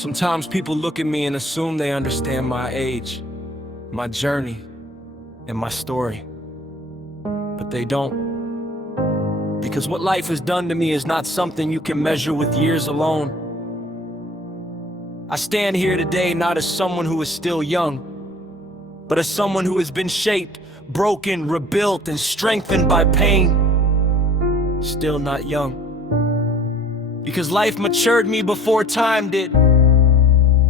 Sometimes people look at me and assume they understand my age, my journey, and my story. But they don't. Because what life has done to me is not something you can measure with years alone. I stand here today not as someone who is still young, but as someone who has been shaped, broken, rebuilt, and strengthened by pain. Still not young. Because life matured me before time did.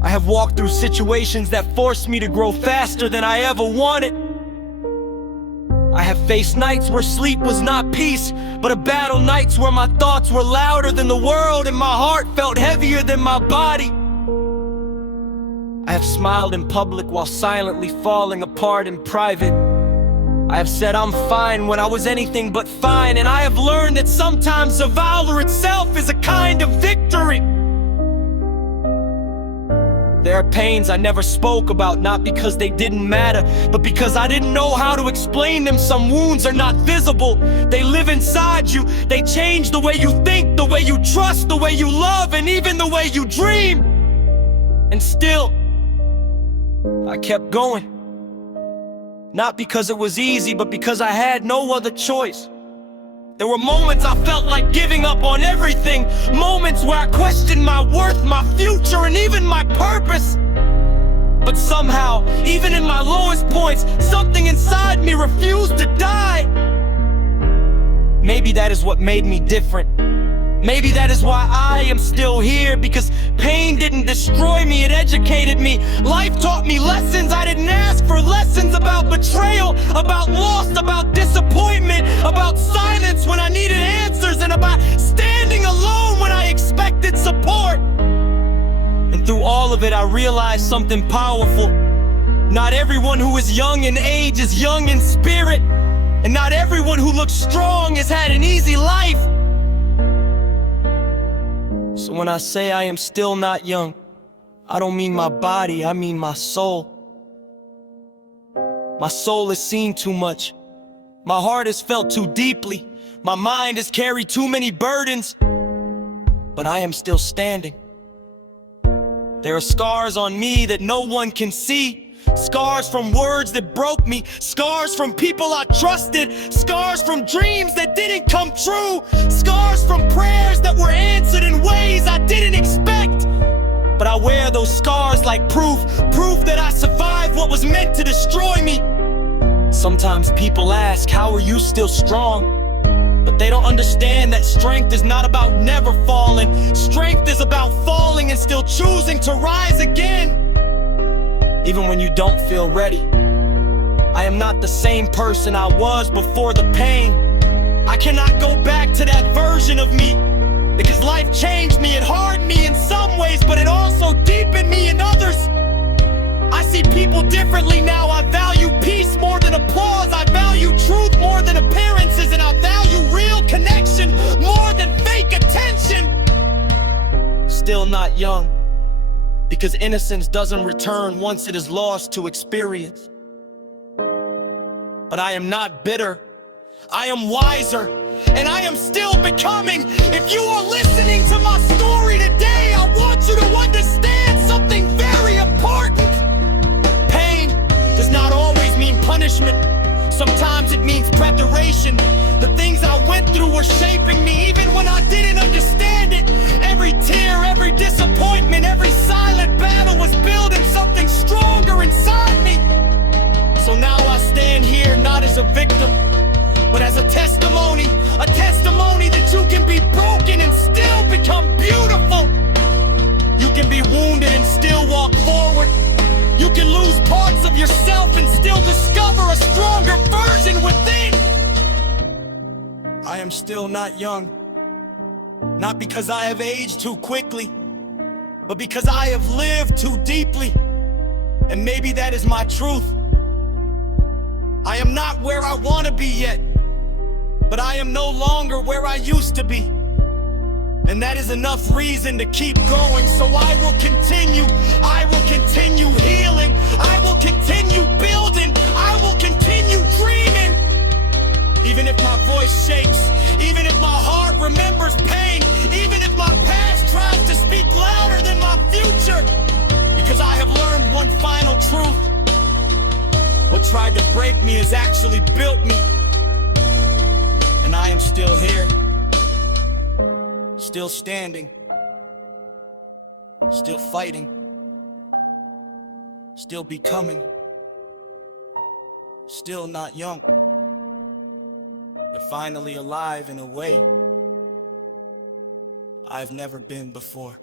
I have walked through situations that forced me to grow faster than I ever wanted. I have faced nights where sleep was not peace, but a battle, nights where my thoughts were louder than the world and my heart felt heavier than my body. I have smiled in public while silently falling apart in private. I have said I'm fine when I was anything but fine, and I have learned that sometimes the valor itself is a kind of victory. There are pains I never spoke about, not because they didn't matter, but because I didn't know how to explain them. Some wounds are not visible, they live inside you. They change the way you think, the way you trust, the way you love, and even the way you dream. And still, I kept going. Not because it was easy, but because I had no other choice. There were moments I felt like giving up on everything. Moments where I questioned my worth, my future, and even my purpose. But somehow, even in my lowest points, something inside me refused to die. Maybe that is what made me different. Maybe that is why I am still here, because pain didn't destroy me, it educated me. Life taught me lessons I didn't ask for, lessons about betrayal, about loss, about disappointment, about silence when I needed answers, and about standing alone when I expected support. And through all of it, I realized something powerful. Not everyone who is young in age is young in spirit, and not everyone who looks strong has had an easy life. So when I say I am still not young, I don't mean my body, I mean my soul. My soul has seen too much. My heart has felt too deeply. My mind has carried too many burdens. But I am still standing. There are scars on me that no one can see. Scars from words that broke me, scars from people I trusted, scars from dreams that didn't come true, scars from prayers that were answered in ways I didn't expect. But I wear those scars like proof that I survived what was meant to destroy me. Sometimes people ask, how are you still strong? But they don't understand that strength is not about never falling. Strength is about falling and still choosing to rise again. Even when you don't feel ready. I am not the same person I was before the pain. I cannot go back to that version of me, because life changed me, it hardened me in some ways, but it also deepened me in others. I see people differently now. I value peace more than applause. I value truth more than appearances, and I value real connection more than fake attention. Still not young, because innocence doesn't return once it is lost to experience. But I am not bitter, I am wiser, and I am still becoming. If you are listening to my story today, I want you to understand something very important. Pain does not always mean punishment. Sometimes it means preparation. The things I went through were shaping me even when I didn't understand it. Every tear, every disappointment, every silent battle was building something stronger inside me. So now I stand here not as a victim, but as a testimony that you can be broken and still become beautiful. You can be wounded and still walk forward. You can lose parts of yourself and still discover a stronger version within. I am still not young, not because I have aged too quickly, but because I have lived too deeply. And maybe that is my truth. I am not where I want to be yet, but I am no longer where I used to be. And that is enough reason to keep going. So I will continue healing, I will continue building, I will continue dreaming. Even if my voice shakes, even if my heart remembers pain, even if my past tries to speak louder than my future, break me has actually built me. And I am still here, still standing, still fighting, still becoming, still not young, but finally alive in a way I've never been before.